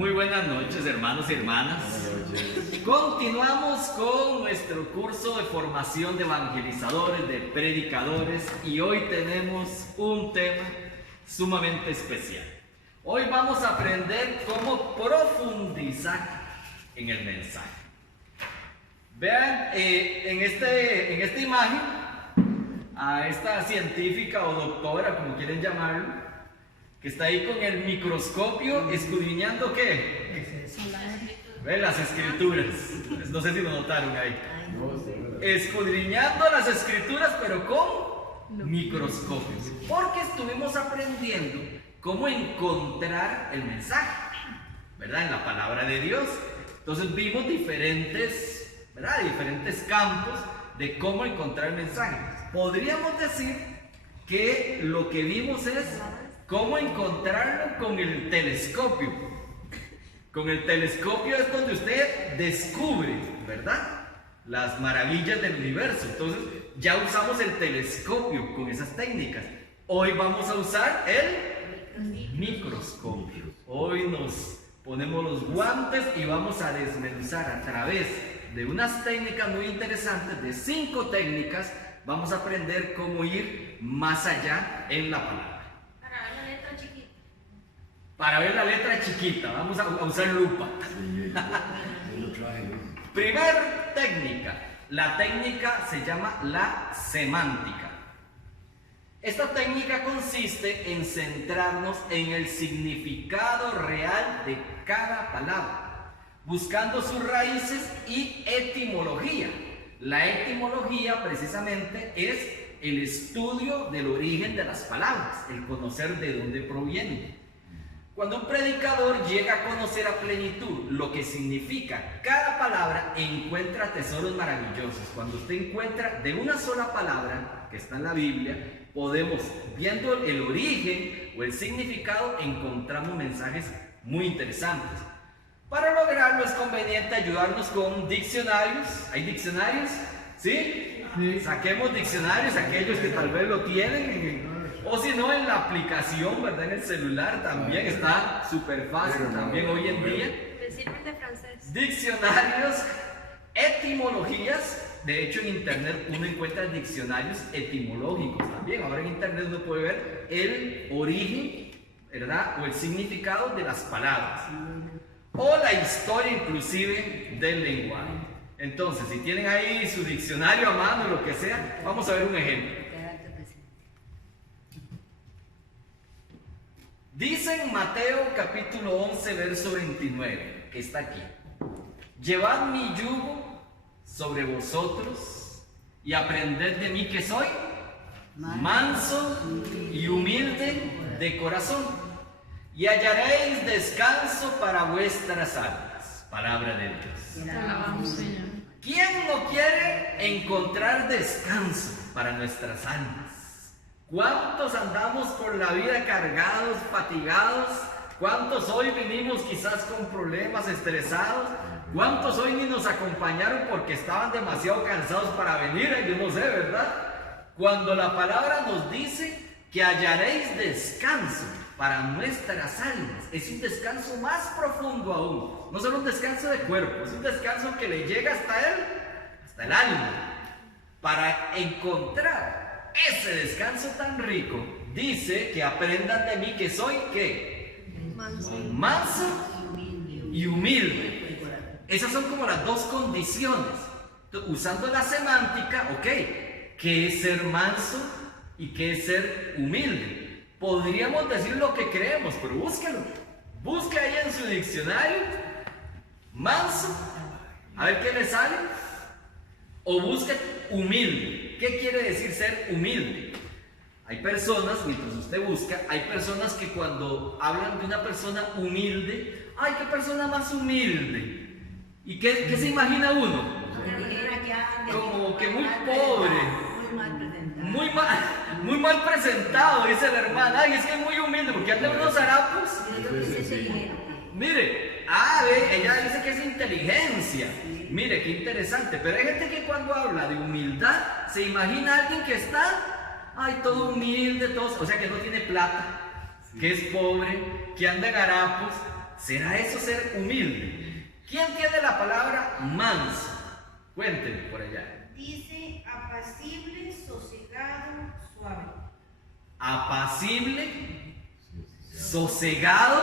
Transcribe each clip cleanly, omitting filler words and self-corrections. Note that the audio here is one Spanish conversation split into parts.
Muy buenas noches, hermanos y hermanas. Continuamos con nuestro curso de formación de evangelizadores, de predicadores, y hoy tenemos un tema sumamente especial. Hoy vamos a aprender cómo profundizar en el mensaje. Vean en esta imagen a esta científica o doctora, como quieren llamarlo, que está ahí con el microscopio escudriñando ¿qué? ¿Ven? Las escrituras. No sé si lo notaron ahí. Escudriñando las escrituras, pero con microscopios. Porque estuvimos aprendiendo cómo encontrar el mensaje, ¿verdad? En la palabra de Dios. Entonces vimos diferentes campos de cómo encontrar el mensaje. Podríamos decir que lo que vimos es cómo encontrarlo con el telescopio. Con el telescopio es donde usted descubre, ¿verdad?, las maravillas del universo. Entonces ya usamos el telescopio con esas técnicas. Hoy vamos a usar el microscopio. Hoy nos ponemos los guantes y vamos a desmenuzar a través de unas técnicas muy interesantes, de 5 técnicas. Vamos a aprender cómo ir más allá en la palabra. Para ver la letra chiquita, vamos a usar lupa. Primer técnica. La técnica se llama la semántica. Esta técnica consiste en centrarnos en el significado real de cada palabra, buscando sus raíces y etimología. La etimología precisamente es el estudio del origen de las palabras, el conocer de dónde provienen. Cuando un predicador llega a conocer a plenitud lo que significa cada palabra, encuentra tesoros maravillosos. Cuando usted encuentra de una sola palabra que está en la Biblia, podemos, viendo el origen o el significado, encontramos mensajes muy interesantes. Para lograrlo es conveniente ayudarnos con diccionarios. ¿Hay diccionarios? ¿Sí? Sí. Saquemos diccionarios, aquellos que tal vez lo tienen, o si no, en la aplicación, ¿verdad? En el celular también está súper fácil, también hoy en día. De francés. Diccionarios, etimologías. De hecho, en internet uno encuentra diccionarios etimológicos también. Ahora en internet uno puede ver el origen, ¿verdad?, o el significado de las palabras, o la historia inclusive del lenguaje. Entonces, si tienen ahí su diccionario a mano, lo que sea, vamos a ver un ejemplo. Dice en Mateo capítulo 11, verso 29, que está aquí: llevad mi yugo sobre vosotros y aprended de mí, que soy manso y humilde de corazón, y hallaréis descanso para vuestras almas. Palabra de Dios. Alabamos, Señor. ¿Quién no quiere encontrar descanso para nuestras almas? ¿Cuántos andamos por la vida cargados, fatigados? ¿Cuántos hoy vinimos quizás con problemas, estresados? ¿Cuántos hoy ni nos acompañaron porque estaban demasiado cansados para venir? Yo no sé, ¿verdad? Cuando la palabra nos dice que hallaréis descanso para nuestras almas, es un descanso más profundo aún. No solo un descanso de cuerpo, es un descanso que le llega hasta el alma. Para encontrar ese descanso tan rico, dice que aprendan de mí, que soy ¿qué? Manso y humilde. Esas son como las dos condiciones. Usando la semántica, ok, ¿qué es ser manso y qué es ser humilde? Podríamos decir lo que creemos, pero búsquelo. Busque ahí en su diccionario manso, a ver qué le sale, o busque humilde. ¿Qué quiere decir ser humilde? Hay personas, mientras usted busca, hay personas que cuando hablan de una persona humilde, ¡ay, qué persona más humilde! ¿Y qué se imagina uno? Como que muy pobre, muy mal presentado, dice la hermana. ¡Ay, es que es muy humilde porque anda unos harapos! Mire, ella dice que es inteligencia. Mire, qué interesante. Pero hay gente que cuando habla de humildad se imagina a alguien que está, todo humilde, o sea, que no tiene plata, que es pobre, que anda en harapos, ¿Será eso ser humilde? ¿Quién tiene la palabra manso? Cuéntenme por allá. Dice apacible, sosegado, suave. Apacible, sosegado,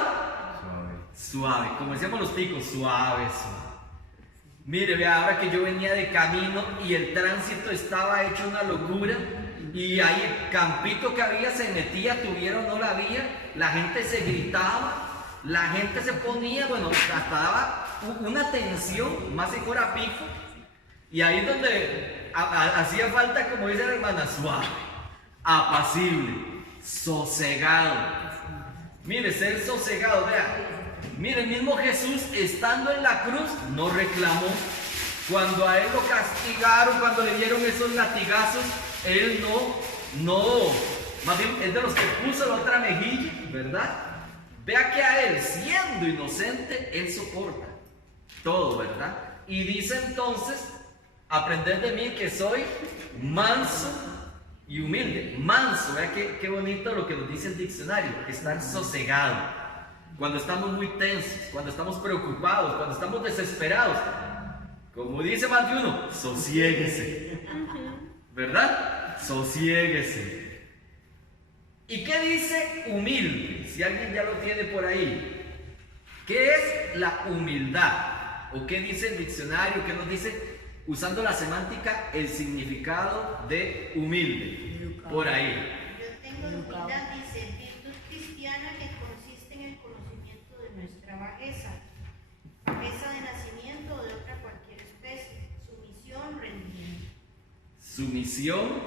suave. Como decíamos los ticos, suave, suave. Mire, vea, ahora que yo venía de camino y el tránsito estaba hecho una locura, y ahí el campito que había se metía, tuviera o no la vía, la gente se gritaba, la gente se ponía, bueno, hasta daba una tensión, más si fuera pico, y ahí es donde hacía falta, como dice la hermana, suave, apacible, sosegado. Mire, ser sosegado, vea. Mire, el mismo Jesús, estando en la cruz, no reclamó. Cuando a él lo castigaron, cuando le dieron esos latigazos, él más bien es de los que puso la otra mejilla, ¿verdad? Vea que a él, siendo inocente, él soporta todo, ¿verdad? Y dice entonces, aprended de mí que soy manso y humilde. Manso, vea qué bonito lo que nos dice el diccionario, estar sosegado. Cuando estamos muy tensos, cuando estamos preocupados, cuando estamos desesperados, como dice más de uno, sosiéguese, ¿verdad? Sosiéguese. ¿Y qué dice humilde? Si alguien ya lo tiene por ahí. ¿Qué es la humildad? ¿O qué dice el diccionario? ¿Qué nos dice, usando la semántica, el significado de humilde? Por ahí. Yo tengo humildad, dice, virtud cristiana que consiste en el conocimiento de nuestra bajeza de nacimiento o de otra cualquier especie, sumisión, rendimiento. Sumisión,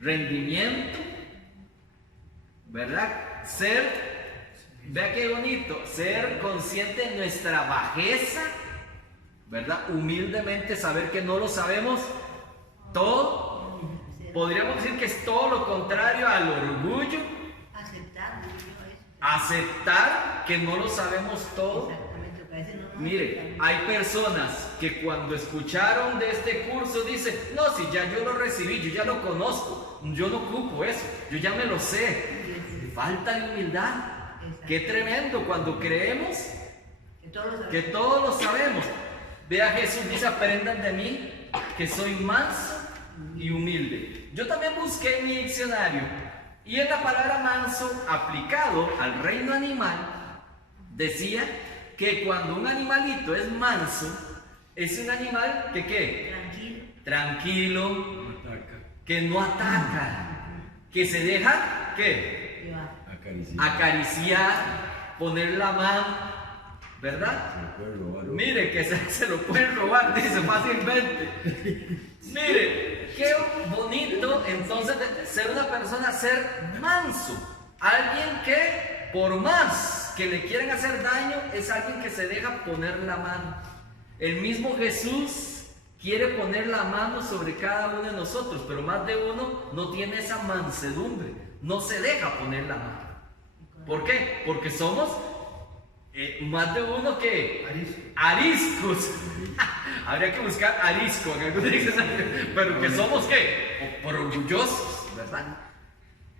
rendimiento, ¿verdad? Vea qué bonito, ser consciente de nuestra bajeza, ¿verdad? Humildemente saber que no lo sabemos todo. Podríamos decir que es todo lo contrario al orgullo. Aceptar que no lo sabemos todo. Mire, hay personas que cuando escucharon de este curso dicen, no, si ya yo lo recibí, yo ya lo conozco, yo no ocupo eso, yo ya me lo sé. Falta de humildad. Qué tremendo cuando creemos que todos lo sabemos. Vea, Jesús dice, aprendan de mí que soy manso y humilde. Yo también busqué en mi diccionario y en la palabra manso aplicado al reino animal decía que cuando un animalito es manso, es un animal que ¿qué? Tranquilo, que no ataca, que se deja ¿qué? Acariciar, poner la mano, ¿verdad? Mire, que se lo pueden robar, dice fácilmente. Mire, qué bonito entonces de ser una persona, ser manso. Alguien que por más que le quieren hacer daño, es alguien que se deja poner la mano. El mismo Jesús quiere poner la mano sobre cada uno de nosotros, pero más de uno no tiene esa mansedumbre, no se deja poner la mano. ¿Por qué? Porque somos más de uno que ariscos. Habría que buscar arisco en algún diccionario, pero que somos ¿qué? Por orgullosos, ¿verdad?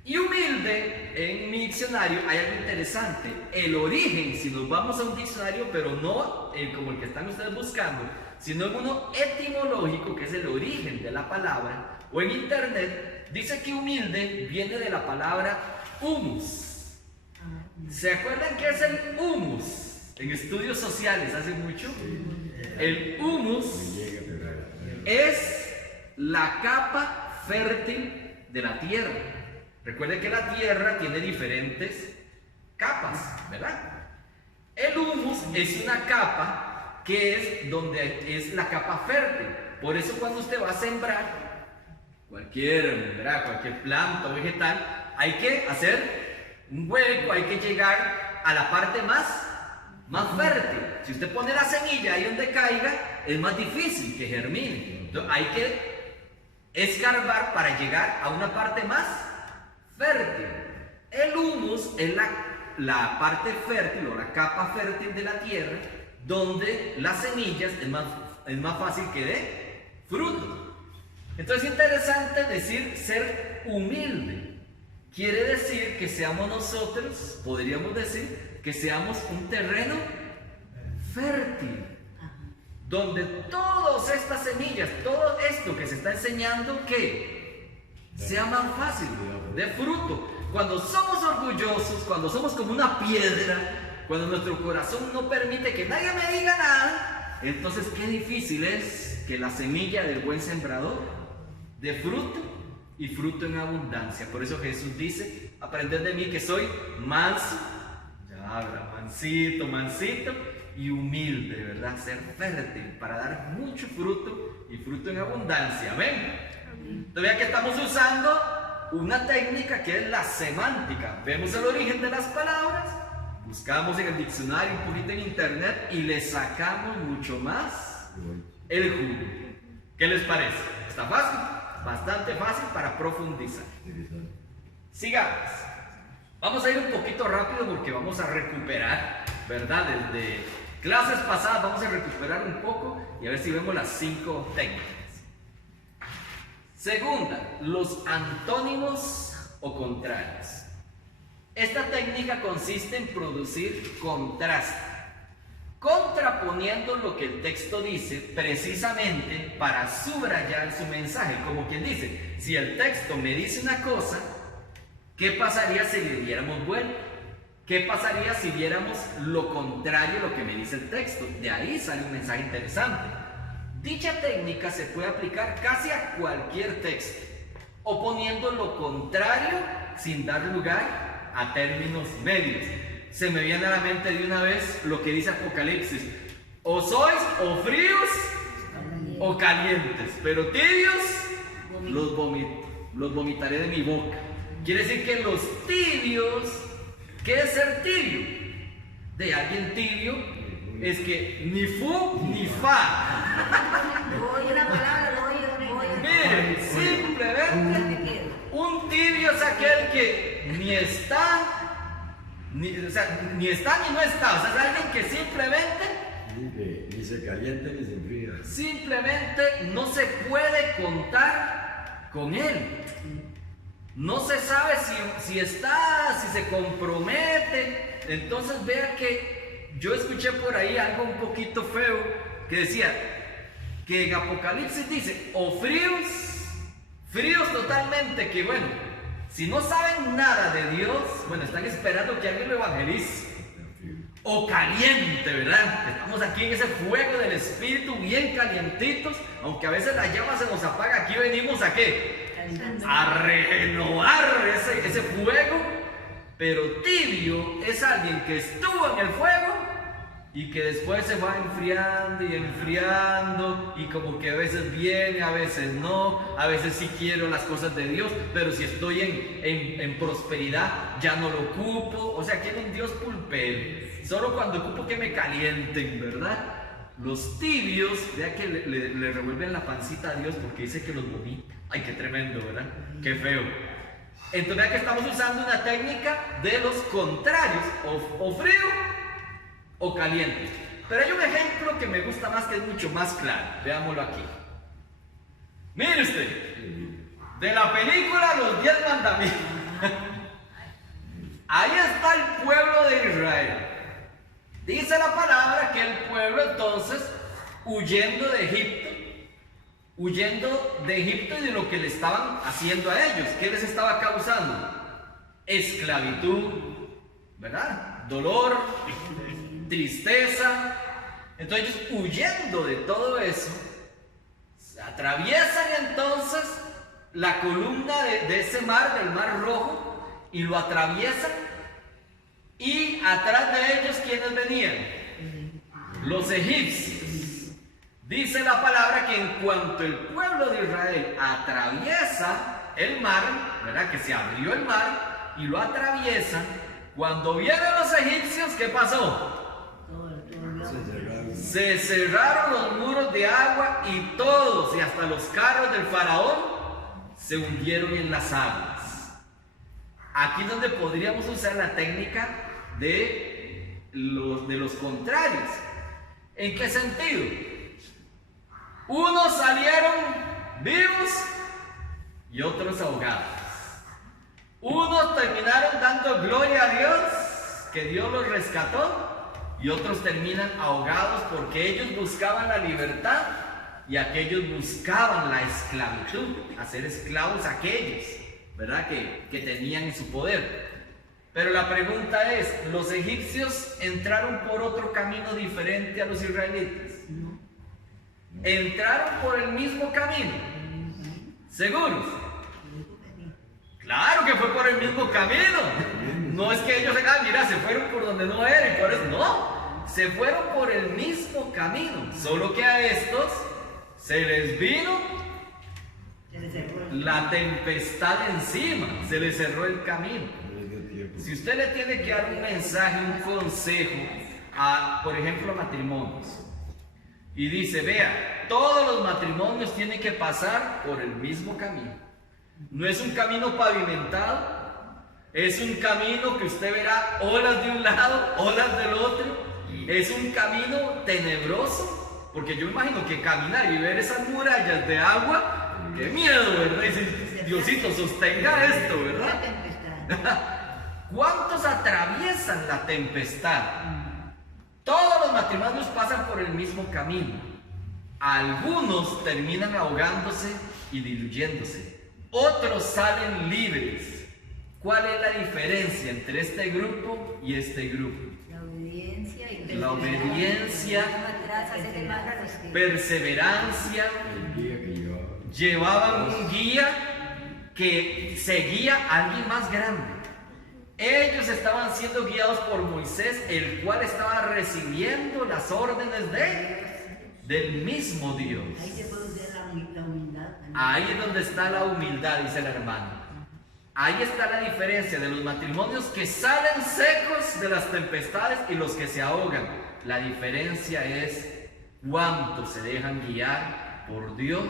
Y humilde, en mi diccionario hay algo interesante. El origen, si nos vamos a un diccionario, pero no como el que están ustedes buscando, sino en uno etimológico, que es el origen de la palabra, o en internet, dice que humilde viene de la palabra humus. ¿Se acuerdan qué es el humus? En estudios sociales hace mucho. El humus es la capa fértil de la tierra. Recuerden que la tierra tiene diferentes capas, ¿verdad? El humus es una capa que es donde es la capa fértil. Por eso cuando usted va a sembrar cualquier planta o vegetal, hay que hacer un hueco, hay que llegar a la parte más fértil. Si usted pone la semilla ahí donde caiga, es más difícil que germine. Entonces hay que escarbar para llegar a una parte más fértil. El humus es la parte fértil o la capa fértil de la tierra donde las semillas es más fácil que dé fruto. Entonces es interesante decir ser humilde. quiere decir que seamos nosotros, podríamos decir, que seamos un terreno fértil, donde todas estas semillas, todo esto que se está enseñando, que sea más fácil, de fruto. Cuando somos orgullosos, cuando somos como una piedra, cuando nuestro corazón no permite que nadie me diga nada, entonces qué difícil es que la semilla del buen sembrador dé fruto y fruto en abundancia. Por eso Jesús dice: aprended de mí que soy manso, ya habla, mansito, mansito y humilde, ¿verdad? Ser fértil para dar mucho fruto y fruto en abundancia. Amén. Todavía que estamos usando una técnica que es la semántica. Vemos el origen de las palabras, buscamos en el diccionario, un poquito en internet y le sacamos mucho más el jugo. ¿Qué les parece? ¿Está fácil? Bastante fácil para profundizar. Sigamos. Vamos a ir un poquito rápido porque vamos a recuperar, ¿verdad? Desde clases pasadas vamos a recuperar un poco y a ver si vemos las 5 técnicas. Segunda, los antónimos o contrarios. Esta técnica consiste en producir contraste, contraponiendo lo que el texto dice precisamente para subrayar su mensaje. Como quien dice, si el texto me dice una cosa, ¿qué pasaría si le diéramos vuelta? ¿Qué pasaría si viéramos lo contrario a lo que me dice el texto? De ahí sale un mensaje interesante. Dicha técnica se puede aplicar casi a cualquier texto, oponiendo lo contrario sin dar lugar a términos medios. Se me viene a la mente de una vez lo que dice Apocalipsis: o sois o fríos o calientes, pero tibios los vomitaré de mi boca. Quiere decir que los tibios, ¿qué es ser tibio? De alguien tibio es que ni fu ni fa. Miren, simplemente un tibio es aquel que ni está, ni está ni no está. O sea, es alguien que simplemente ni se calienta ni se enfría. Simplemente no se puede contar con él. No se sabe si está, si se compromete. Entonces vea que yo escuché por ahí algo un poquito feo que decía que en Apocalipsis dice o fríos totalmente, que bueno, si no saben nada de Dios, bueno, están esperando que alguien lo evangelice. O caliente, ¿verdad? Estamos aquí en ese fuego del Espíritu, bien calientitos, aunque a veces la llama se nos apaga. Aquí venimos ¿a qué? A renovar ese fuego. Pero tibio es alguien que estuvo en el fuego y que después se va enfriando y enfriando, y como que a veces viene, a veces no, a veces sí quiero las cosas de Dios, pero si estoy en prosperidad ya no lo ocupo. O sea, quiero un Dios pulpero, solo cuando ocupo que me calienten, ¿verdad? Los tibios, vea que le revuelven la pancita a Dios porque dice que los vomita. Ay, qué tremendo, ¿verdad? Qué feo. Entonces vea que estamos usando una técnica de los contrarios, o frío o caliente. Pero hay un ejemplo que me gusta más, que es mucho más claro. Veámoslo aquí. Mire usted, de la película Los 10 Mandamientos. Ahí está el pueblo de Israel. Dice la palabra que el pueblo entonces, huyendo de Egipto y de lo que le estaban haciendo a ellos. ¿Qué les estaba causando? Esclavitud, ¿verdad? Dolor, tristeza. Entonces, huyendo de todo eso, atraviesan entonces la columna de ese mar, del Mar Rojo, y lo atraviesan. Y atrás de ellos, ¿quiénes venían? Los egipcios. Dice la palabra que en cuanto el pueblo de Israel atraviesa el mar, ¿verdad? Que se abrió el mar y lo atraviesan, cuando vienen los egipcios, ¿qué pasó? Se cerraron los muros de agua y todos, y hasta los carros del faraón, se hundieron en las aguas. Aquí es donde podríamos usar la técnica de los contrarios. ¿En qué sentido? Unos salieron vivos y otros ahogados. Unos terminaron dando gloria a Dios, que Dios los rescató, y otros terminan ahogados porque ellos buscaban la libertad y aquellos buscaban la esclavitud, hacer esclavos a aquellos, ¿verdad? Que tenían en su poder. Pero la pregunta es, ¿los egipcios entraron por otro camino diferente a los israelitas? ¿Entraron por el mismo camino? ¿Seguros? Claro que fue por el mismo camino. No es que ellos mira, se fueron por donde no era y por eso no. Se fueron por el mismo camino. Solo que a estos se les vino la tempestad encima. Se les cerró el camino. Si usted le tiene que dar un mensaje, un consejo a, por ejemplo, matrimonios, y dice, vea, todos los matrimonios tienen que pasar por el mismo camino. No es un camino pavimentado, es un camino que usted verá olas de un lado, olas del otro. Es un camino tenebroso, porque yo me imagino que caminar y ver esas murallas de agua, qué miedo, ¿verdad? Y dice, Diosito, sostenga esto, ¿verdad? ¿Cuántos atraviesan la tempestad? Todos los matrimonios pasan por el mismo camino. Algunos terminan ahogándose y diluyéndose. Otros salen libres. ¿Cuál es la diferencia entre este grupo y este grupo? La obediencia, perseverancia. Llevaban un guía que seguía a alguien más grande. Ellos estaban siendo guiados por Moisés, el cual estaba recibiendo las órdenes del mismo Dios. Ahí es donde está la humildad, dice el hermano. Ahí está la diferencia de los matrimonios que salen secos de las tempestades y los que se ahogan. La diferencia es cuánto se dejan guiar por Dios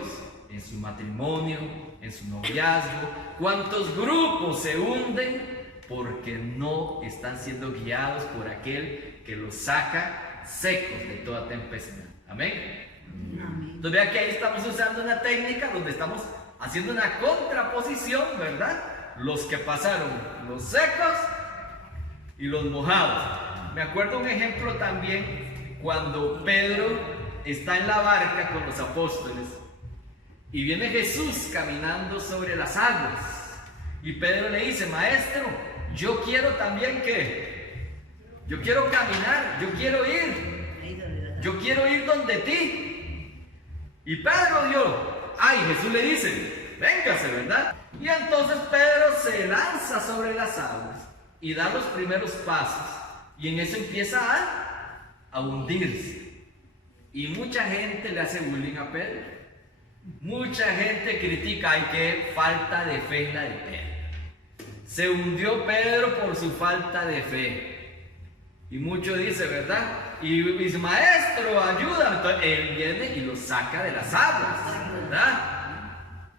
en su matrimonio, en su noviazgo, cuántos grupos se hunden porque no están siendo guiados por aquel que los saca secos de toda tempestad. Amén. Entonces vea que ahí estamos usando una técnica donde estamos haciendo una contraposición, ¿verdad? Los que pasaron, los secos y los mojados. Me acuerdo un ejemplo también cuando Pedro está en la barca con los apóstoles y viene Jesús caminando sobre las aguas y Pedro le dice, maestro, yo quiero también yo quiero caminar, yo quiero ir donde ti. Y Pedro Jesús le dice, véngase, ¿verdad? Y entonces Pedro se lanza sobre las aguas y da los primeros pasos y en eso empieza a hundirse. Y mucha gente le hace bullying a Pedro. Mucha gente critica, ay, qué falta de fe la de Pedro. Se hundió Pedro por su falta de fe. Y mucho dice, ¿verdad? Y dice, maestro, ayúdame. Entonces, él viene y lo saca de las aguas, ¿verdad?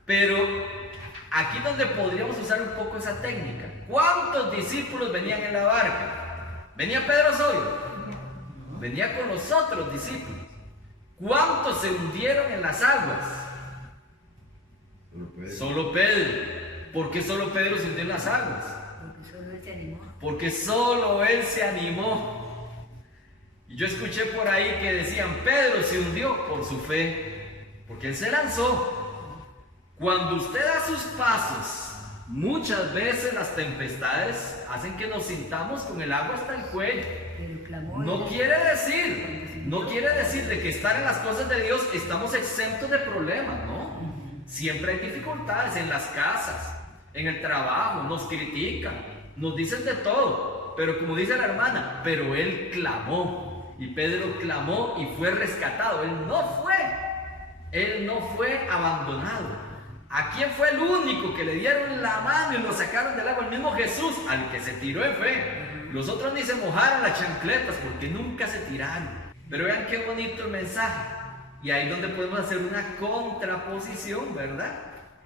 Pero aquí donde podríamos usar un poco esa técnica. ¿Cuántos discípulos venían en la barca? ¿Venía Pedro solo? Venía con los otros discípulos. ¿Cuántos se hundieron en las aguas? Solo Pedro. ¿Por qué solo Pedro se hundió en las aguas? Porque solo él se animó. Y yo escuché por ahí que decían, Pedro se hundió por su fe, porque él se lanzó. Cuando usted da sus pasos, muchas veces las tempestades hacen que nos sintamos con el agua hasta el cuello. No quiere decir de que estar en las cosas de Dios estamos exentos de problemas, ¿no? Siempre hay dificultades en las casas, en el trabajo, nos critican, nos dicen de todo, pero como dice la hermana, pero él clamó, y Pedro clamó y fue rescatado. Él no fue abandonado. ¿A quién fue el único que le dieron la mano y lo sacaron del agua? El mismo Jesús, al que se tiró en fe. Los otros ni se mojaron las chancletas porque nunca se tiraron. Pero vean qué bonito el mensaje. Y ahí es donde podemos hacer una contraposición, ¿verdad?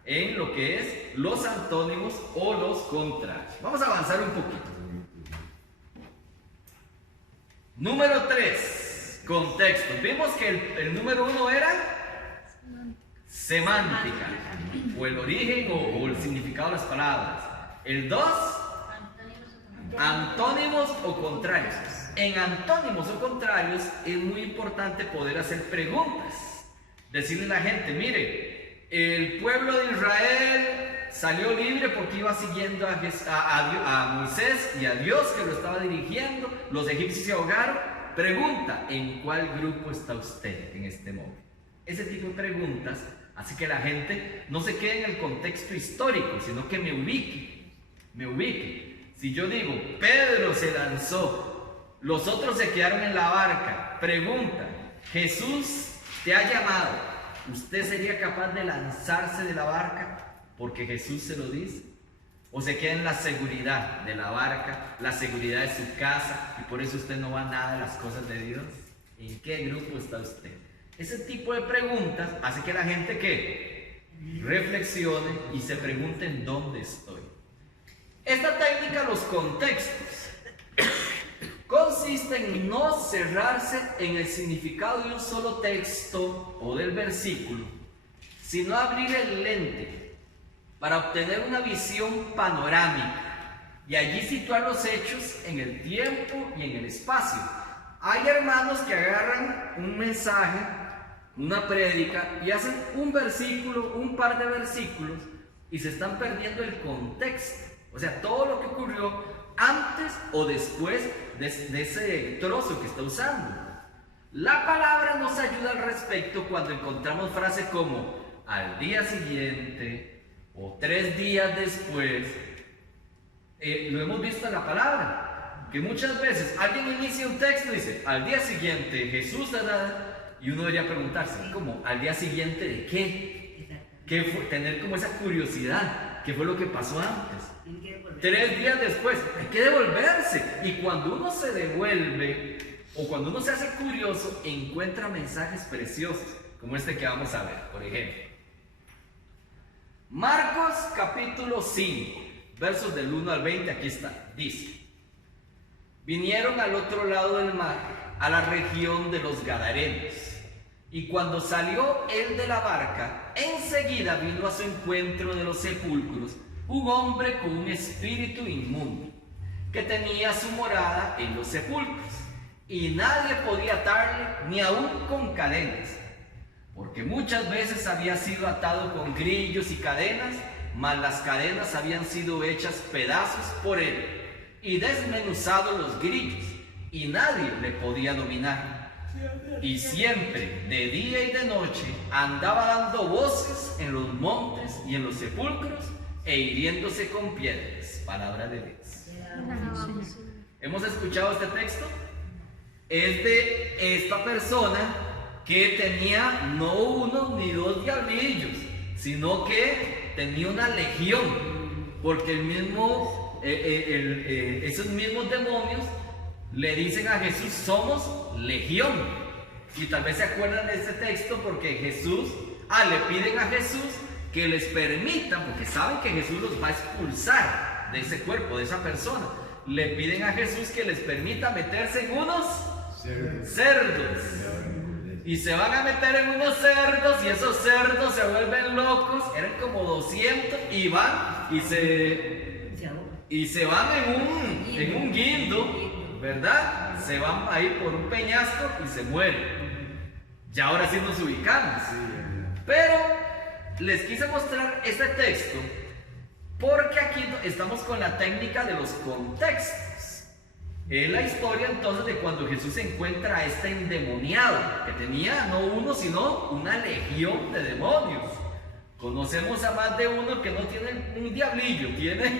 En lo que es los antónimos o los contrarios. Vamos a avanzar un poquito. Número 3, contexto. Vimos que el número 1 era semántica, o el origen o el significado de las palabras. El 2, Antónimos o contrarios. En antónimos o contrarios es muy importante poder hacer preguntas. Decirle a la gente, mire, el pueblo de Israel salió libre porque iba siguiendo a Moisés y a Dios que lo estaba dirigiendo. Los egipcios se ahogaron. Pregunta, ¿en cuál grupo está usted en este momento? Ese tipo de preguntas hace que la gente no se quede en el contexto histórico, sino que me ubique. Si yo digo, Pedro se lanzó, los otros se quedaron en la barca, pregunta, Jesús te ha llamado, ¿usted sería capaz de lanzarse de la barca porque Jesús se lo dice? ¿O se queda en la seguridad de la barca, la seguridad de su casa, y por eso usted no va a nada de las cosas de Dios? ¿En qué grupo está usted? Ese tipo de preguntas hace que la gente que reflexione y se pregunte en dónde estoy. Esta técnica, los contextos, consiste en no cerrarse en el significado de un solo texto o del versículo, sino abrir el lente para obtener una visión panorámica y allí situar los hechos en el tiempo y en el espacio. Hay hermanos que agarran un mensaje, una prédica, y hacen un versículo, un par de versículos, y se están perdiendo el contexto. O sea, todo lo que ocurrió antes o después de ese trozo que está usando. La palabra nos ayuda al respecto cuando encontramos frases como al día siguiente o 3 días después. Lo hemos visto en la palabra, que muchas veces alguien inicia un texto y dice al día siguiente Jesús, y uno debería preguntarse, ¿cómo? ¿Al día siguiente de qué? ¿Qué fue? Tener como esa curiosidad, ¿qué fue lo que pasó antes? 3 días después, hay que devolverse. Y cuando uno se devuelve o cuando uno se hace curioso, encuentra mensajes preciosos, como este que vamos a ver, por ejemplo. Marcos capítulo 5, versos del 1 al 20, aquí está, dice: vinieron al otro lado del mar, a la región de los Gadarenos, y cuando salió él de la barca, enseguida vino a su encuentro de los sepulcros un hombre con un espíritu inmundo, que tenía su morada en los sepulcros, y nadie podía atarle ni aun con cadenas, porque muchas veces había sido atado con grillos y cadenas, mas las cadenas habían sido hechas pedazos por él, y desmenuzados los grillos, y nadie le podía dominar. Y siempre, de día y de noche, andaba dando voces en los montes y en los sepulcros, e hiriéndose con piedras. Palabra de Dios. ¿Hemos escuchado este texto? Es de esta persona que tenía no 1 ni 2 diablillos, sino que tenía una legión, porque esos mismos demonios le dicen a Jesús, somos legión. Y tal vez se acuerdan de este texto porque Jesús, le piden a Jesús que les permitan, porque saben que Jesús los va a expulsar de ese cuerpo, de esa persona. Le piden a Jesús que les permita meterse en unos cerdos. Y se van a meter en unos cerdos, y esos cerdos se vuelven locos. Eran como 200 y van y se van en un guindo, ¿verdad? Se van ahí por un peñasco y se mueren. Ya ahora sí nos ubicamos. Pero les quise mostrar este texto porque aquí estamos con la técnica de los contextos. Es la historia entonces de cuando Jesús encuentra a este endemoniado que tenía no 1 sino una legión de demonios. Conocemos a más de uno que no tiene un diablillo, tiene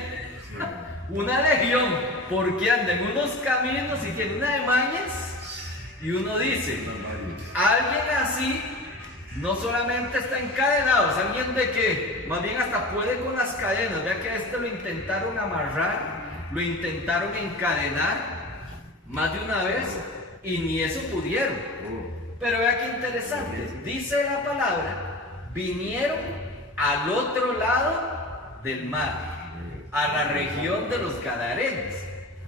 una legión, porque anda en unos caminos y tiene una de mañas, y uno dice, alguien así no solamente está encadenado, es alguien de que más bien hasta puede con las cadenas. Vea que a este lo intentaron amarrar, lo intentaron encadenar más de una vez y ni eso pudieron. Pero vea qué interesante, dice la palabra, vinieron al otro lado del mar, a la región de los Gadarenos.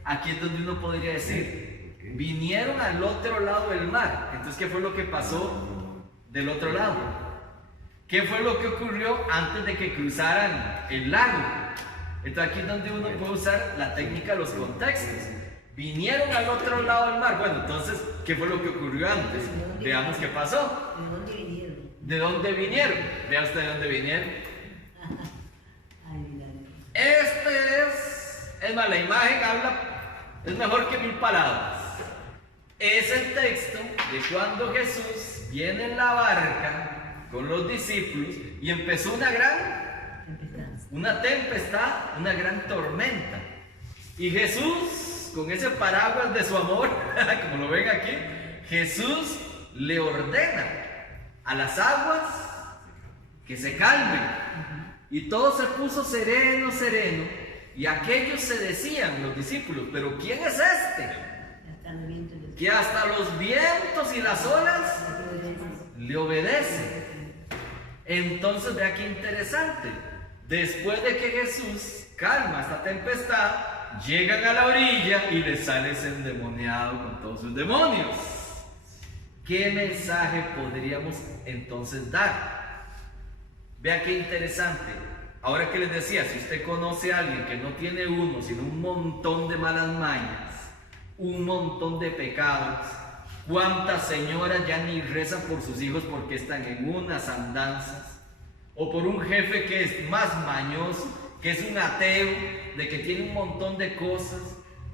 Aquí es donde uno podría decir, vinieron al otro lado del mar. Entonces, ¿qué fue lo que pasó del otro lado? ¿Qué fue lo que ocurrió antes de que cruzaran el lago? Entonces aquí es donde uno puede usar la técnica de los contextos. Vinieron al otro lado del mar. Bueno, entonces, ¿qué fue lo que ocurrió antes? Veamos qué pasó. ¿De dónde vinieron? ¿De dónde vinieron? Vea usted de dónde vinieron. Ay, mira. Es más, la imagen habla, es mejor que 1000 palabras. Es el texto de cuando Jesús viene en la barca con los discípulos y empezó una tempestad, una gran tormenta. Y Jesús, con ese paraguas de su amor, como lo ven aquí, Jesús le ordena a las aguas que se calmen. Y todo se puso sereno, sereno. Y aquellos se decían, los discípulos, pero ¿quién es este? Que hasta los vientos y las olas le obedecen. Entonces vea qué interesante. Después de que Jesús calma esta tempestad, llegan a la orilla y les sale ese endemoniado con todos sus demonios. ¿Qué mensaje podríamos entonces dar? Vea qué interesante. Ahora que les decía, si usted conoce a alguien que no tiene uno, sino un montón de malas mañas, un montón de pecados, cuántas señoras ya ni rezan por sus hijos porque están en unas andanzas, o por un jefe que es más mañoso, que es un ateo, de que tiene un montón de cosas.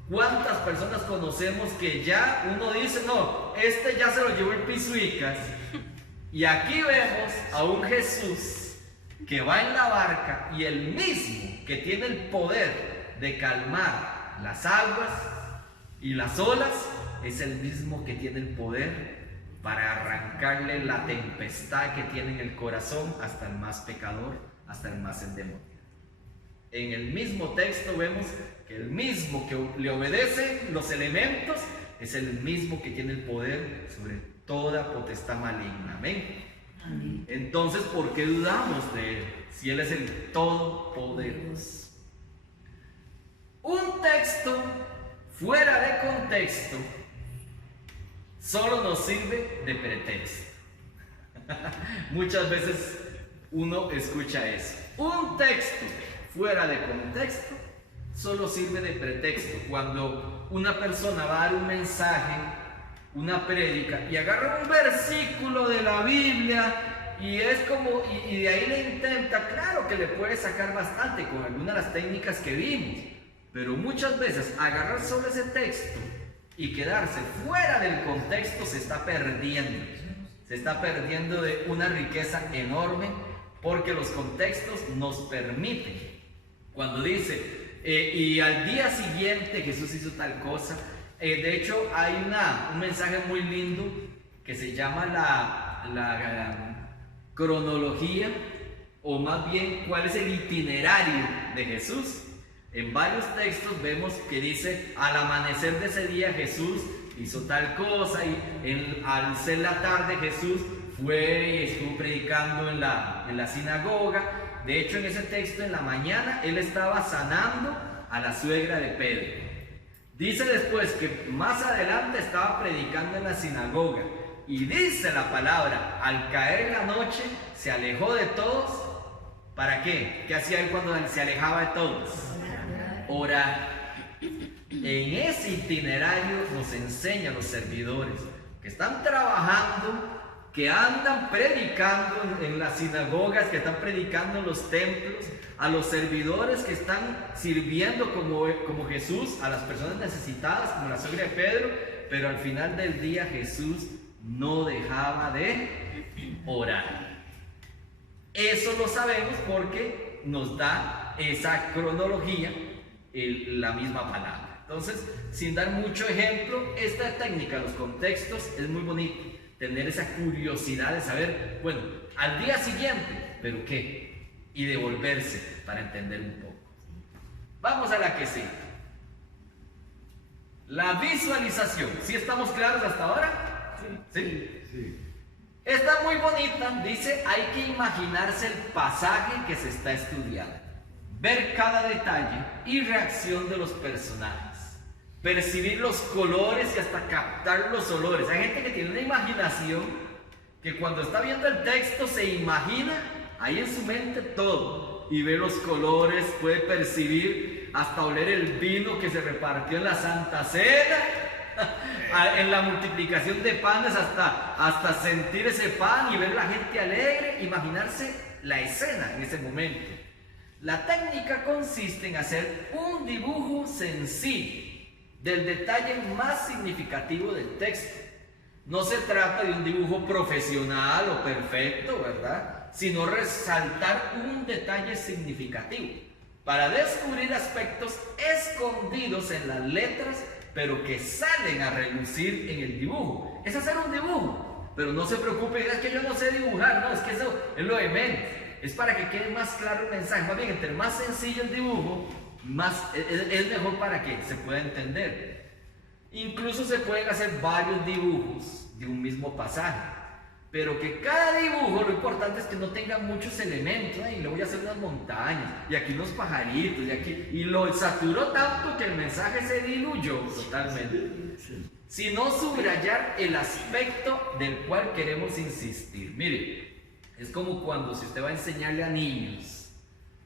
¿Cuántas personas conocemos que ya uno dice, no, este ya se lo llevó el pisuicas? Y aquí vemos a un Jesús que va en la barca y el mismo que tiene el poder de calmar las aguas y las olas, es el mismo que tiene el poder para arrancarle la tempestad que tiene en el corazón hasta el más pecador, hasta el más endemoniado. En el mismo texto vemos que el mismo que le obedece los elementos es el mismo que tiene el poder sobre toda potestad maligna. Amén. Amén. Entonces, ¿por qué dudamos de Él si Él es el Todopoderoso? Un texto fuera de contexto solo nos sirve de pretexto. Muchas veces uno escucha eso. Un texto fuera de contexto solo sirve de pretexto. Cuando una persona va a dar un mensaje, una prédica, y agarra un versículo de la Biblia y es como, y de ahí le intenta, claro que le puede sacar bastante con algunas de las técnicas que vimos, pero muchas veces agarrar solo ese texto y quedarse fuera del contexto se está perdiendo de una riqueza enorme, porque los contextos nos permiten. Cuando dice, y al día siguiente Jesús hizo tal cosa, de hecho hay un mensaje muy lindo que se llama la cronología, o más bien cuál es el itinerario de Jesús. En varios textos vemos que dice, al amanecer de ese día Jesús hizo tal cosa, y al ser la tarde Jesús fue y estuvo predicando en la sinagoga. De hecho, en ese texto, en la mañana, él estaba sanando a la suegra de Pedro. Dice después que más adelante estaba predicando en la sinagoga. Y dice la palabra, al caer la noche, se alejó de todos. ¿Para qué? ¿Qué hacía él cuando se alejaba de todos? Orar. En ese itinerario nos enseñan los servidores que están trabajando, que andan predicando en las sinagogas, que están predicando en los templos, a los servidores que están sirviendo como Jesús a las personas necesitadas, como la suegra de Pedro, pero al final del día Jesús no dejaba de orar. Eso lo sabemos porque nos da esa cronología la misma palabra. Entonces, sin dar mucho ejemplo, esta técnica, los contextos, es muy bonito. Tener esa curiosidad de saber, bueno, al día siguiente, ¿pero qué? Y devolverse para entender un poco. Vamos a la que sigue. La visualización. ¿Sí estamos claros hasta ahora? ¿Sí? Sí. Está muy bonita. Dice, hay que imaginarse el pasaje que se está estudiando. Ver cada detalle y reacción de los personajes. Percibir los colores y hasta captar los olores. Hay gente que tiene una imaginación que cuando está viendo el texto se imagina ahí en su mente todo. y ve los colores, puede percibir hasta oler el vino que se repartió en la Santa Cena, en la multiplicación de panes, hasta sentir ese pan y ver la gente alegre, imaginarse la escena en ese momento. La técnica consiste en hacer un dibujo sencillo del detalle más significativo del texto. No se trata de un dibujo profesional o perfecto, ¿verdad? Sino resaltar un detalle significativo para descubrir aspectos escondidos en las letras, pero que salen a relucir en el dibujo. Es hacer un dibujo, pero no se preocupe, es que yo no sé dibujar, no, es que eso es lo de menos. Es para que quede más claro el mensaje. Más bien, entre más sencillo el dibujo, es mejor para que se pueda entender. Incluso se pueden hacer varios dibujos de un mismo pasaje, pero que cada dibujo, lo importante es que no tenga muchos elementos. Y le voy a hacer unas montañas, y aquí unos pajaritos, y aquí, y lo saturó tanto que el mensaje se diluyó totalmente, sino subrayar el aspecto del cual queremos insistir. Mire, es como cuando si usted va a enseñarle a niños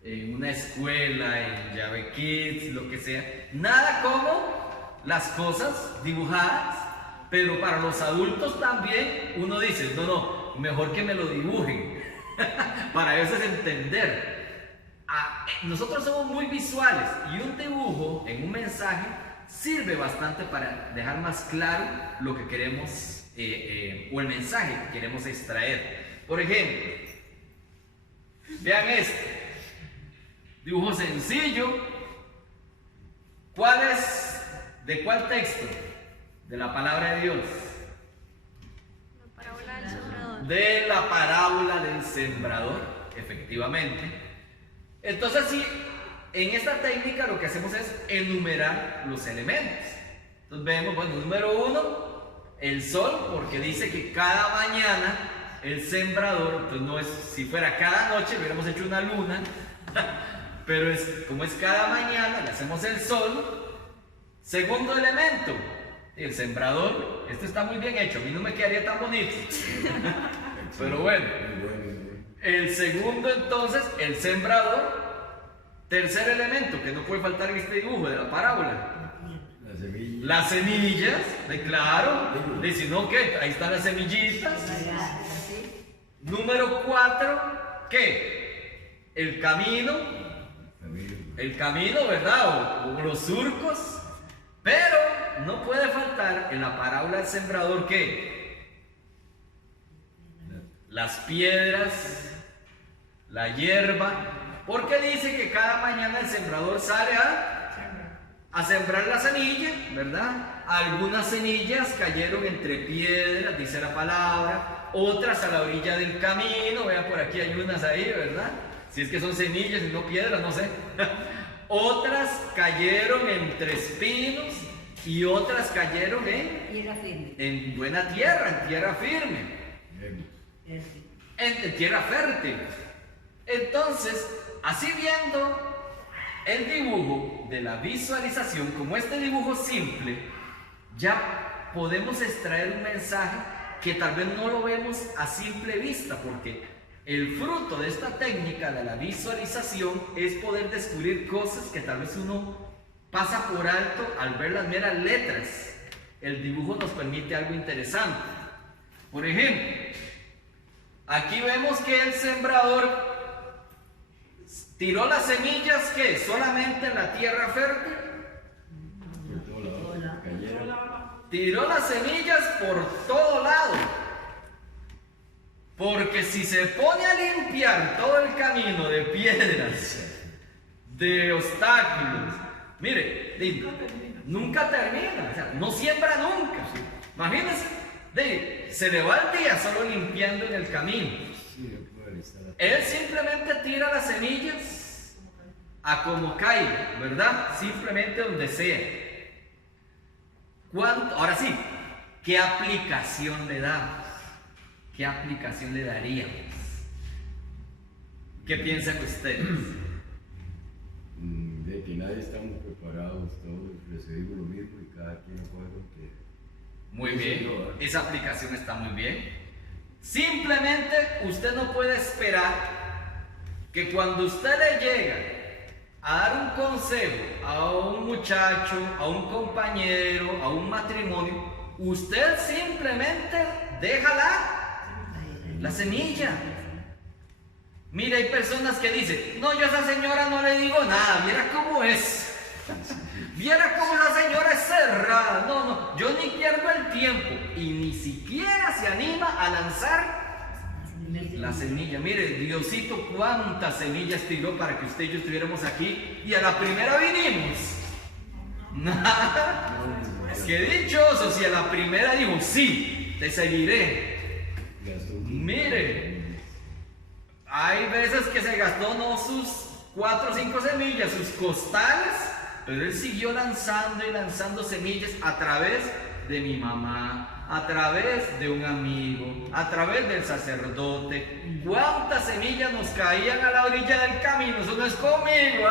en una escuela, en Llave Kids, lo que sea, nada como las cosas dibujadas, pero para los adultos también uno dice, no, mejor que me lo dibujen, para eso es entender. Nosotros somos muy visuales y un dibujo en un mensaje sirve bastante para dejar más claro lo que queremos o el mensaje que queremos extraer. Por ejemplo, vean este dibujo sencillo. ¿De cuál texto? De la palabra de Dios. La parábola del sembrador. De la parábola del sembrador, efectivamente. Entonces, sí, en esta técnica lo que hacemos es enumerar los elementos. Entonces vemos, bueno, número 1, el sol, porque dice que cada mañana el sembrador, entonces no es, si fuera cada noche hubiéramos hecho una luna, pero como es cada mañana, le hacemos el sol. Segundo elemento, el sembrador. Este está muy bien hecho, a mí no me quedaría tan bonito, pero bueno. El segundo, entonces, el sembrador. Tercer elemento que no puede faltar en este dibujo de la parábola, las semillas, claro, sino que ahí están las semillitas. Número 4, ¿qué? El camino, ¿verdad? O los surcos. Pero no puede faltar en la parábola del sembrador, ¿qué? Las piedras, la hierba. Porque dice que cada mañana el sembrador sale a sembrar la semilla, ¿verdad? Algunas semillas cayeron entre piedras, dice la palabra, otras a la orilla del camino. Vean, por aquí hay unas ahí, ¿verdad? Si es que son semillas y no piedras, no sé. Otras cayeron entre espinos y otras cayeron en buena tierra, en tierra firme, en tierra fértil. Entonces, así viendo el dibujo de la visualización, como este dibujo simple, ya podemos extraer un mensaje que tal vez no lo vemos a simple vista, porque el fruto de esta técnica de la visualización es poder descubrir cosas que tal vez uno pasa por alto al ver las meras letras. El dibujo nos permite algo interesante. Por ejemplo, aquí vemos que el sembrador tiró las semillas, ¿qué? Solamente en la tierra fértil. Tiró las semillas por todo lado. Porque si se pone a limpiar todo el camino de piedras, de obstáculos, mire, nunca termina, o sea, no siembra nunca. Imagínense, se le va el día solo limpiando en el camino. Él simplemente tira las semillas a como caiga, ¿verdad? Simplemente donde sea. Ahora sí, ¿qué aplicación le damos? ¿Qué aplicación le daríamos? ¿Qué piensan ustedes? De que nadie estamos preparados, todos recibimos lo mismo y cada quien juega lo que... Muy bien, esa aplicación está muy bien. Simplemente usted no puede esperar que cuando usted le llega a dar un consejo a un muchacho, a un compañero, a un matrimonio, usted simplemente déjala la semilla. Mira, hay personas que dicen, no, yo a esa señora no le digo nada, viera cómo es. Viera cómo la señora es cerrada. No, yo ni pierdo el tiempo. Y ni siquiera se anima a lanzar la semilla. Mire, Diosito, cuántas semillas tiró para que usted y yo estuviéramos aquí. Y a la primera vinimos. Nada. Qué dichoso si a la primera dijo, sí, te seguiré. Mire, hay veces que se gastó no sus 4 o 5 semillas, sus costales, pero él siguió lanzando y lanzando semillas a través de mi mamá, a través de un amigo, a través del sacerdote. ¿Cuántas semillas nos caían a la orilla del camino? Eso no es conmigo,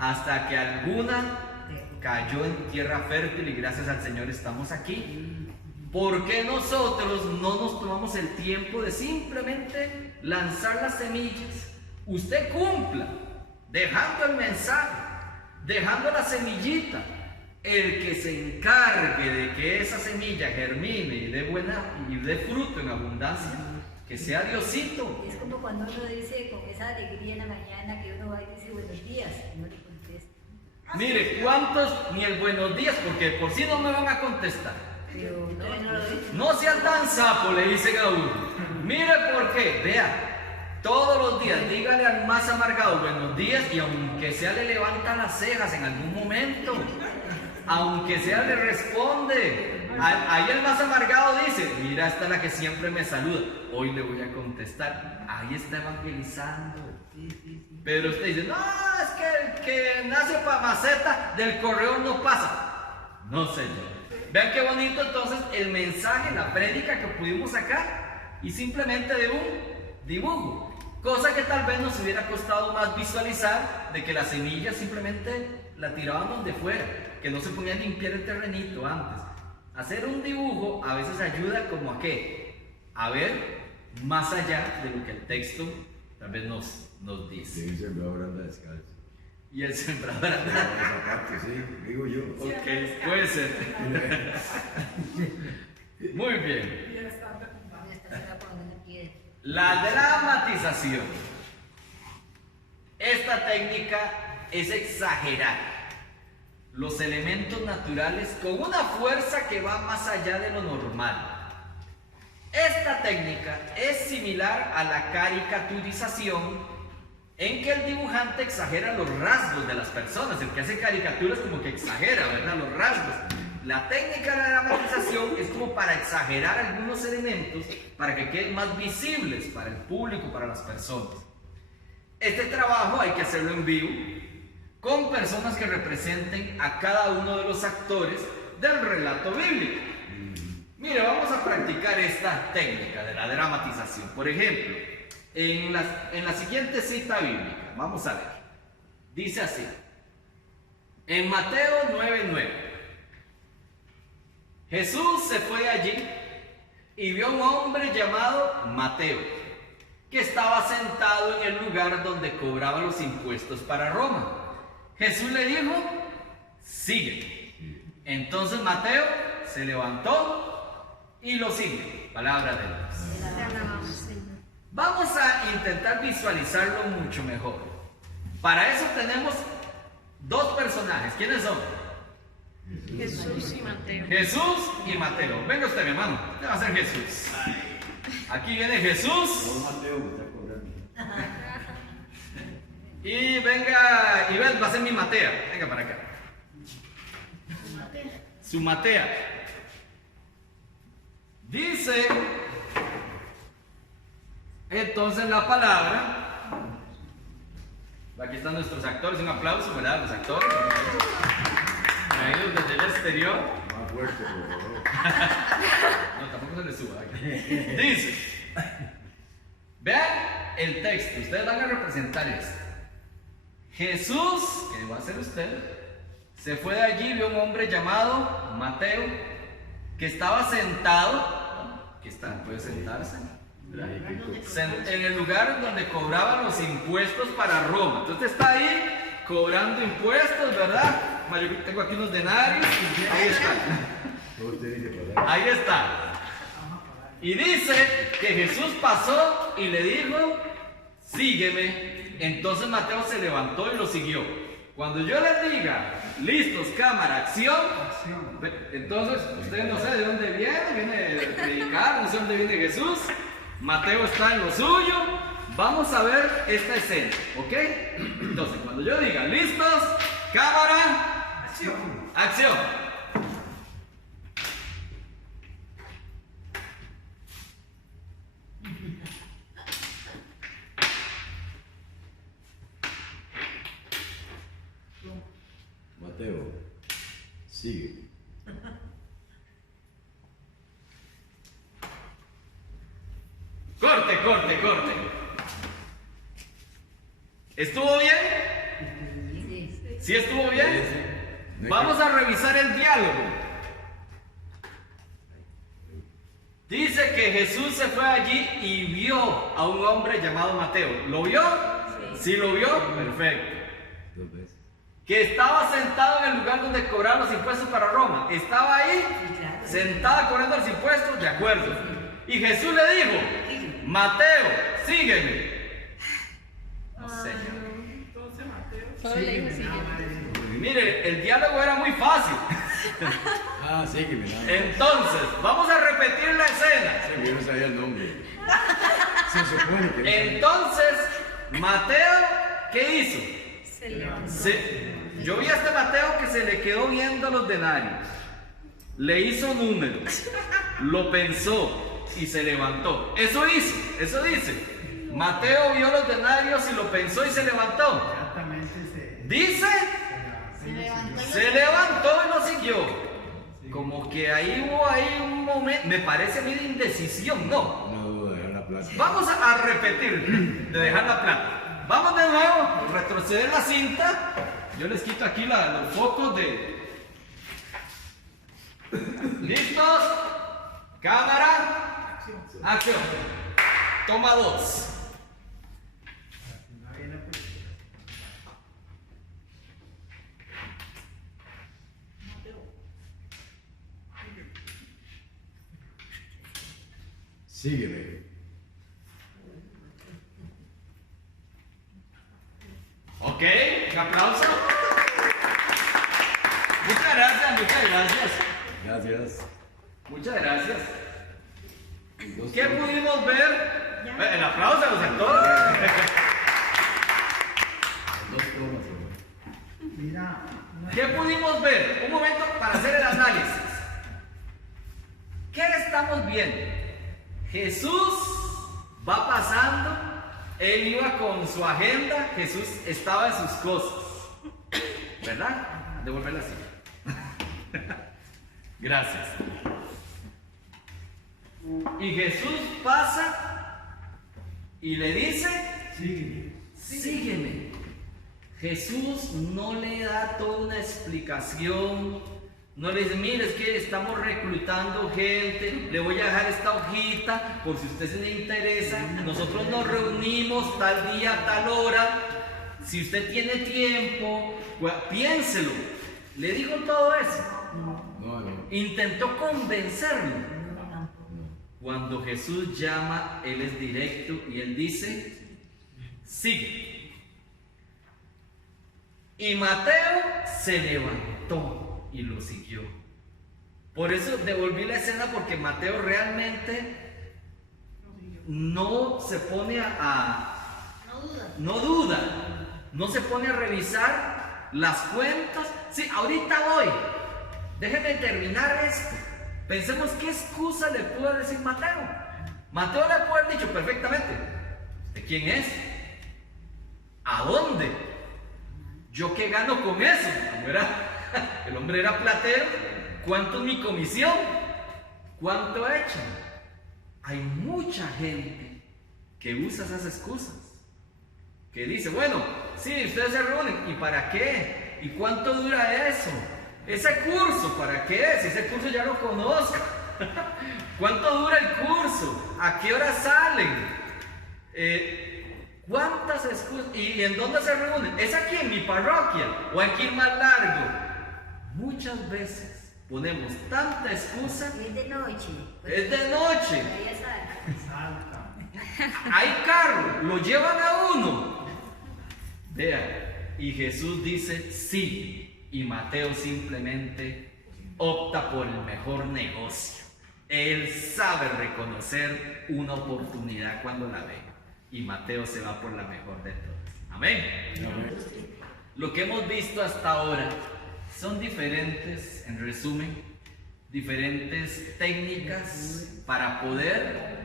hasta que alguna cayó en tierra fértil y gracias al Señor estamos aquí. ¿Por qué nosotros no nos tomamos el tiempo de simplemente lanzar las semillas? Usted cumpla, dejando el mensaje, dejando la semillita. El que se encargue de que esa semilla germine y dé fruto en abundancia, que sea Diosito. Es como cuando uno dice con esa alegría en la mañana que uno va y dice buenos días y no le contesta. Mire, ¿cuántos ni el buenos días? Porque por si no me van a contestar. Pero no lo dice. No sean tan sapo, le dicen a uno. Mire por qué, vea, todos los días dígale al más amargado buenos días y aunque sea le levanta las cejas en algún momento, aunque sea le responde. Ahí el más amargado dice, mira, esta es la que siempre me saluda, hoy le voy a contestar. Ahí está evangelizando. Pero usted dice, no, es que el que nace para maceta del correo no pasa. No, señor. Vean qué bonito entonces el mensaje, la prédica que pudimos sacar y simplemente de un dibujo, cosa que tal vez nos hubiera costado más visualizar, de que la semilla simplemente la tirábamos de fuera, que no se ponía a limpiar el terrenito antes. Hacer un dibujo a veces ayuda como a qué, a ver más allá de lo que el texto tal vez nos dice. Sí, el sembrador anda descalzo. Y el sembrador anda. Esa parte, sí, digo yo. Ok, puede ser. Muy bien. La dramatización. Esta técnica es exagerar los elementos naturales con una fuerza que va más allá de lo normal. Esta técnica es similar a la caricaturización, en que el dibujante exagera los rasgos de las personas. El que hace caricaturas como que exagera, ¿verdad? Los rasgos. La técnica de la dramatización es como para exagerar algunos elementos para que queden más visibles para el público, para las personas. Este trabajo hay que hacerlo en vivo, con personas que representen a cada uno de los actores del relato bíblico. Mire, vamos a practicar esta técnica de la dramatización. Por ejemplo, en la siguiente cita bíblica, vamos a ver, dice así, en Mateo 9:9, Jesús se fue allí y vio a un hombre llamado Mateo, que estaba sentado en el lugar donde cobraba los impuestos para Roma. Jesús le dijo, sigue. Entonces Mateo se levantó y lo sigue. Palabra de Dios. Te alabamos, Señor. Vamos a intentar visualizarlo mucho mejor. Para eso tenemos dos personajes. ¿Quiénes son? Jesús y Mateo. Jesús y Mateo. Venga usted, mi hermano. ¿Qué va a ser Jesús? Aquí viene Jesús. No, Mateo, me está cobrando. Y venga, Ivette va a ser mi Matea. Venga para acá. Su Matea. Dice entonces la palabra. Aquí están nuestros actores. Un aplauso, ¿verdad? Los actores. Traídos desde el exterior. Más fuerte, por favor. No, tampoco se le suba. Dice. Vean el texto. Ustedes van a representar esto. Jesús, que va a ser usted, se fue de allí y vio un hombre llamado Mateo, que estaba sentado, puede sentarse, En el lugar donde cobraban los impuestos para Roma. Entonces está ahí cobrando impuestos, ¿verdad? Yo tengo aquí unos denarios. Ahí está. Todos tienen que pagar. Ahí está. Y dice que Jesús pasó y le dijo, sígueme. Entonces Mateo se levantó y lo siguió. Cuando yo les diga, listos, cámara, acción, entonces ustedes no sé de dónde viene de predicar, no sé dónde viene Jesús. Mateo está en lo suyo. Vamos a ver esta escena, ¿ok? Entonces, cuando yo diga, listos, cámara, acción. Acción. Mateo, sigue. Corte, corte, corte. ¿Estuvo bien? ¿Sí estuvo bien? Vamos a revisar el diálogo. Dice que Jesús se fue allí y vio a un hombre llamado Mateo. ¿Lo vio? ¿Sí lo vio? Perfecto. 2 veces. Que estaba sentado en el lugar donde cobraban los impuestos para Roma. ¿Estaba ahí? Sentado cobrando los impuestos, de acuerdo. Y Jesús le dijo, Mateo, sígueme. No sé yo. Solo le dijo, sígueme. Mire, el diálogo era muy fácil. Ah, sígueme. Entonces, vamos a repetir la escena. Sí, yo no sabía el nombre. Se supone que... Entonces, Mateo, ¿qué hizo? Se levantó. Yo vi a este Mateo que se le quedó viendo los denarios. Le hizo números. Lo pensó y se levantó. Eso hizo, eso dice. Mateo vio los denarios y lo pensó y se levantó. Dice, se levantó y lo siguió. Como que ahí hubo un momento, me parece a mí de indecisión, ¿no? No dudo de dejar la plata. Vamos a repetir, de dejar la plata. Vamos de nuevo, retroceder la cinta. Yo les quito aquí los focos de... ¿Listos? Cámara. Acción. Toma 2. Sígueme. Ok, un aplauso. Muchas gracias, muchas gracias. Gracias. Muchas gracias. Dos ¿Qué tomas. pudimos ver? El aplauso a los actores. Dos tomas, ¿no? ¿Qué pudimos ver? Un momento para hacer el análisis. ¿Qué estamos viendo? Jesús va pasando, él iba con su agenda, Jesús estaba en sus cosas. ¿Verdad? Devuélvela así. Gracias. Y Jesús pasa y le dice, sígueme. Jesús no le da toda una explicación, no le dice, mire, es que estamos reclutando gente, le voy a dejar esta hojita por si a usted se le interesa, nosotros nos reunimos tal día, tal hora, si usted tiene tiempo, piénselo. ¿Le dijo todo eso? No. Intentó convencerlo. Cuando Jesús llama, Él es directo y Él dice, sigue. Y Mateo se levantó y lo siguió. Por eso devolví la escena, porque Mateo realmente no se pone no duda, no se pone a revisar las cuentas. Sí, ahorita voy, déjenme terminar esto. Pensemos qué excusa le pudo decir Mateo. Mateo le pudo haber dicho perfectamente, ¿de quién es? ¿A dónde? ¿Yo qué gano con eso? El hombre era platero. ¿Cuánto es mi comisión? ¿Cuánto echan? Hay mucha gente que usa esas excusas, que dice, bueno, sí, ustedes se reúnen, ¿y para qué? ¿Y cuánto dura eso? Ese curso, ¿para qué? Si ese curso ya lo conozco. ¿Cuánto dura el curso? ¿A qué hora salen? ¿Cuántas excusas? ¿Y en dónde se reúnen? ¿Es aquí en mi parroquia o hay que ir más largo? Muchas veces ponemos tanta excusa. Es de noche. Es de noche. Ya salta. Hay carro, lo llevan a uno. Vea, y Jesús dice sí, y Mateo simplemente opta por el mejor negocio. Él sabe reconocer una oportunidad cuando la ve, y Mateo se va por la mejor de todas. Amén. Amén. Lo que hemos visto hasta ahora son diferentes, en resumen, diferentes técnicas para poder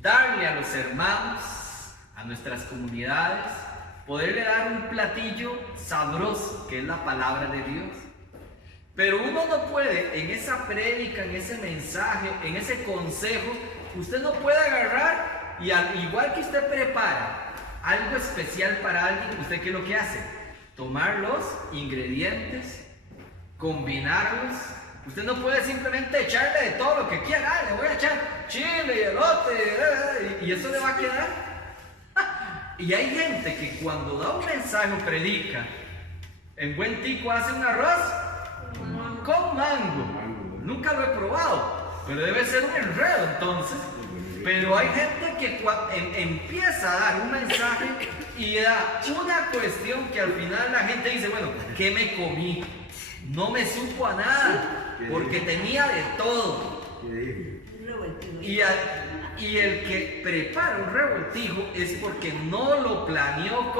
darle a los hermanos, a nuestras comunidades, poderle dar un platillo sabroso, que es la palabra de Dios. Pero uno no puede, en esa prédica, en ese mensaje, en ese consejo, usted no puede agarrar y al igual que usted prepara algo especial para alguien, ¿usted qué es lo que hace? Tomar los ingredientes, combinarlos. Usted no puede simplemente echarle de todo lo que quiera. Le voy a echar chile, elote, y eso le va a quedar. Y hay gente que cuando da un mensaje o predica, en buen tico hace un arroz con mango. Nunca lo he probado, pero debe ser un enredo entonces. Pero hay gente que empieza a dar un mensaje y da una cuestión que al final la gente dice, bueno, ¿qué me comí? No me supo a nada, porque tenía de todo. Y el que prepara un revoltijo es porque no lo planeó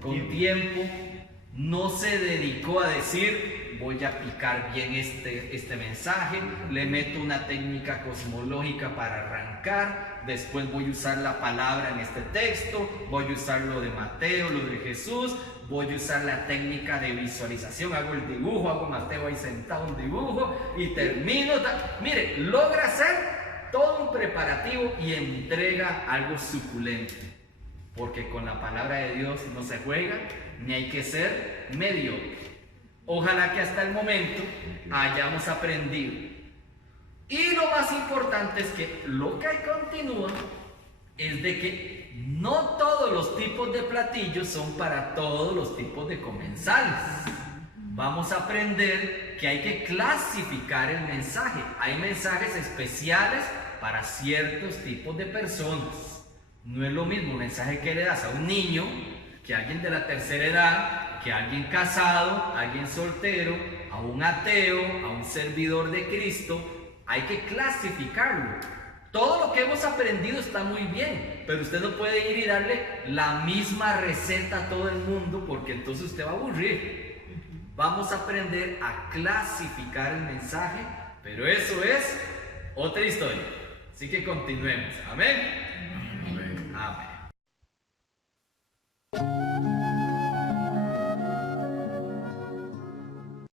con tiempo, no se dedicó a decir, voy a picar bien este mensaje, le meto una técnica cosmológica para arrancar, después voy a usar la palabra en este texto, voy a usar lo de Mateo, lo de Jesús, voy a usar la técnica de visualización, hago el dibujo, hago Mateo ahí sentado un dibujo y termino. Mire, logra hacer todo un preparativo y entrega algo suculento, porque con la palabra de Dios no se juega, ni hay que ser mediocre. Ojalá que hasta el momento hayamos aprendido. Y lo más importante es que lo que continúa es de que no todos los tipos de platillos son para todos los tipos de comensales. Vamos a aprender que hay que clasificar el mensaje. Hay mensajes especiales para ciertos tipos de personas. No es lo mismo un mensaje que le das a un niño que a alguien de la tercera edad, que a alguien casado, a alguien soltero, a un ateo, a un servidor de Cristo. Hay que clasificarlo. Todo lo que hemos aprendido está muy bien, pero usted no puede ir y darle la misma receta a todo el mundo, porque entonces usted va a aburrir. Vamos a aprender a clasificar el mensaje, pero eso es otra historia. Así que continuemos. Amén. Amén. Amén.